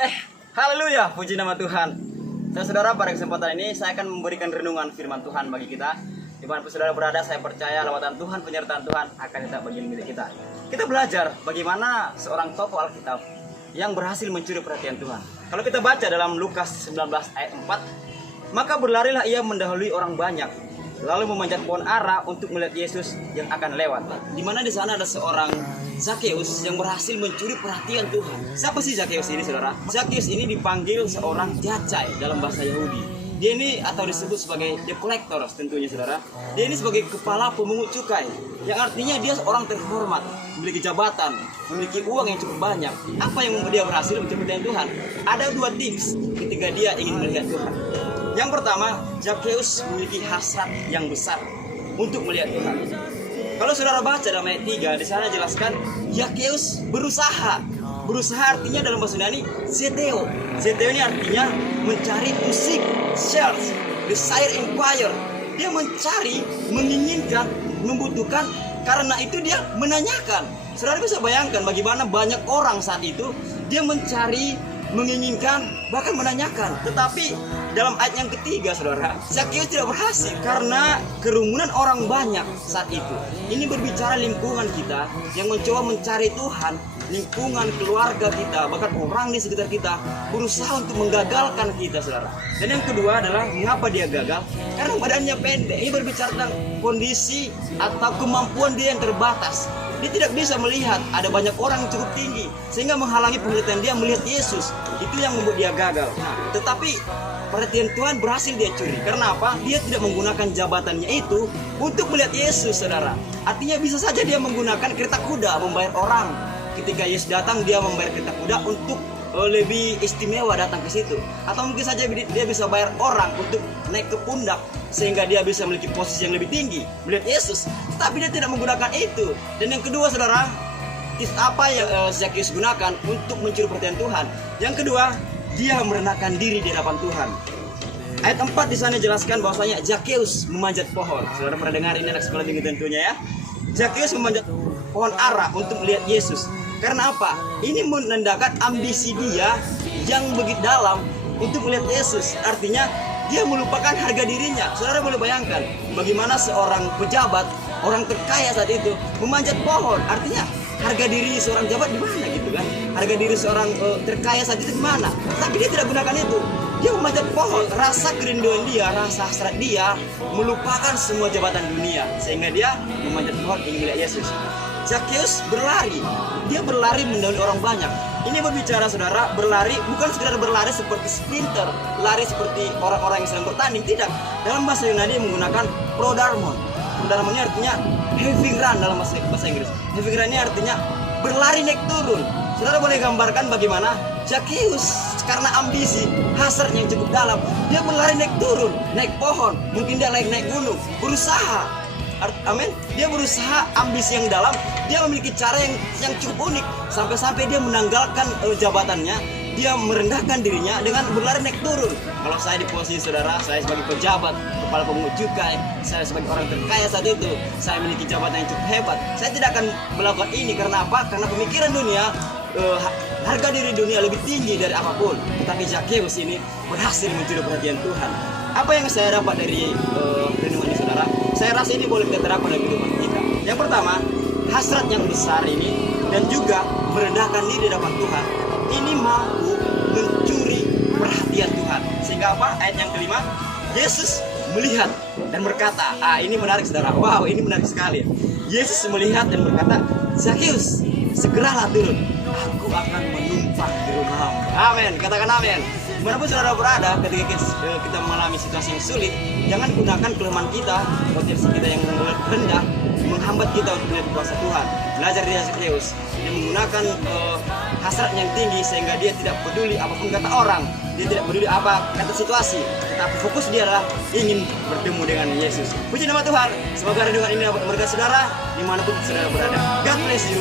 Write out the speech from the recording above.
Eh, haleluya, puji nama Tuhan. Saudara, pada kesempatan ini saya akan memberikan renungan firman Tuhan bagi kita. Dimanapun saudara berada, saya percaya lewatan Tuhan, penyertaan Tuhan akan tetap bagian milik kita. Kita belajar bagaimana seorang tokoh Alkitab yang berhasil mencuri perhatian Tuhan. Kalau kita baca dalam Lukas 19 ayat 4, maka berlarilah ia mendahului orang banyak, lalu memanjat pohon ara untuk melihat Yesus yang akan lewat. Di mana di sana ada seorang Zakeus yang berhasil mencuri perhatian Tuhan. Siapa sih Zakeus ini, saudara? Zakeus ini dipanggil seorang jacai dalam bahasa Yahudi. Dia ini atau disebut sebagai the collector tentunya, saudara. Dia ini sebagai kepala pemungut cukai, yang artinya dia seorang terhormat, memiliki jabatan, memiliki uang yang cukup banyak. Apa yang membuat dia berhasil mencuri perhatian Tuhan? Ada dua tips ketika dia ingin melihat Tuhan. Yang pertama, Zakeus memiliki hasrat yang besar untuk melihat Tuhan. Kalau saudara baca dalam ayat 3, di sana jelaskan Zakeus berusaha. Berusaha artinya dalam bahasa Yunani zeteo. Zeteo ini artinya mencari, to seek, search, desire, inquire. Dia mencari, menginginkan, membutuhkan, karena itu dia menanyakan. Saudara bisa bayangkan bagaimana banyak orang saat itu dia mencari, menginginkan, bahkan menanyakan. Tetapi dalam ayat yang ketiga, saudara, Zakeus tidak berhasil karena kerumunan orang banyak saat itu. Ini berbicara lingkungan kita yang mencoba mencari Tuhan, lingkungan keluarga kita, bahkan orang di sekitar kita berusaha untuk menggagalkan kita, saudara. Dan yang kedua adalah mengapa dia gagal? Karena badannya pendek. Ini berbicara tentang kondisi atau kemampuan dia yang terbatas. Dia tidak bisa melihat ada banyak orang yang cukup tinggi sehingga menghalangi penglihatan dia melihat Yesus. Itu yang membuat dia gagal. Tetapi perhatian Tuhan berhasil dia curi. Karena apa? Dia tidak menggunakan jabatannya itu untuk melihat Yesus, saudara. Artinya bisa saja dia menggunakan kereta kuda membayar orang. Ketika Yesus datang, dia membayar kereta kuda untuk lebih istimewa datang ke situ. Atau mungkin saja dia bisa bayar orang untuk naik ke pundak sehingga dia bisa memiliki posisi yang lebih tinggi melihat Yesus. Tapi dia tidak menggunakan itu. Dan yang kedua, saudara, apa yang Zakeus gunakan untuk mencuri perhatian Tuhan? Yang kedua, dia merendahkan diri di hadapan Tuhan. Ayat 4 di sana jelaskan bahwasanya Zakeus memanjat pohon. Saudara pernah dengar ini anak sekolah tinggi tentunya ya. Zakeus memanjat pohon ara untuk melihat Yesus. Karena apa? Ini menandakan ambisi dia yang begitu dalam untuk melihat Yesus. Artinya dia melupakan harga dirinya. Saudara boleh bayangkan bagaimana seorang pejabat, orang terkaya saat itu memanjat pohon. Artinya harga diri seorang pejabat di mana gitu kan? Harga diri seorang terkaya saat itu di mana? Tapi dia tidak gunakan itu. Dia memanjat pohon. Rasa kerinduan dia, rasa hasrat dia melupakan semua jabatan dunia sehingga dia memanjat pohon ingin melihat Yesus. Zakeus berlari. Dia berlari mendahului orang banyak. Ini berbicara, saudara, berlari bukan sekedar berlari seperti sprinter, lari seperti orang-orang yang sedang bertanding, tidak. Dalam bahasa Yunani menggunakan prodarmon. Prodarmon ini artinya heavy run dalam bahasa Inggris. Heavy run ini artinya berlari naik turun. Saudara boleh gambarkan bagaimana Zakeus karena ambisi, hasrat yang cukup dalam, dia berlari naik turun, naik pohon, mungkin dia naik gunung, berusaha. Amin. Dia berusaha, ambisi yang dalam. Dia memiliki cara yang cukup unik. Sampai-sampai dia menanggalkan jabatannya. Dia merendahkan dirinya dengan berlari naik turun. Kalau saya di posisi saudara, saya sebagai pejabat, kepala pemungut cukai, saya sebagai orang terkaya saat itu, saya memiliki jabatan yang cukup hebat, saya tidak akan melakukan ini. Karena apa? Karena pemikiran dunia, harga diri dunia lebih tinggi dari apapun. Tetapi Zakeus ini berhasil mencuri perhatian Tuhan. Apa yang saya dapat dari renungan ini, saudara? Saya rasa ini boleh kita terapkan dalam kehidupan kita. Yang pertama, hasrat yang besar ini dan juga merendahkan diri di hadapan Tuhan, ini mampu mencuri perhatian Tuhan. Sehingga apa? Ayat yang kelima, Yesus melihat dan berkata, ini menarik, saudara. Wow, ini menarik sekali. Yesus melihat dan berkata, Zakeus, segeralah turun. Aku akan menumpang di rumahmu. Amin. Katakan amin. Dimanapun saudara berada, ketika kita mengalami situasi yang sulit, jangan gunakan kelemahan kita, potensi kita yang rendah, menghambat kita untuk melihat kuasa Tuhan. Belajar dari Zakeus, dia menggunakan hasrat yang tinggi sehingga dia tidak peduli apapun kata orang, dia tidak peduli apa kata situasi, tetapi fokus dia adalah ingin bertemu dengan Yesus. Puji nama Tuhan. Semoga renungan ini dapat memberkati saudara dimanapun saudara berada. God bless you.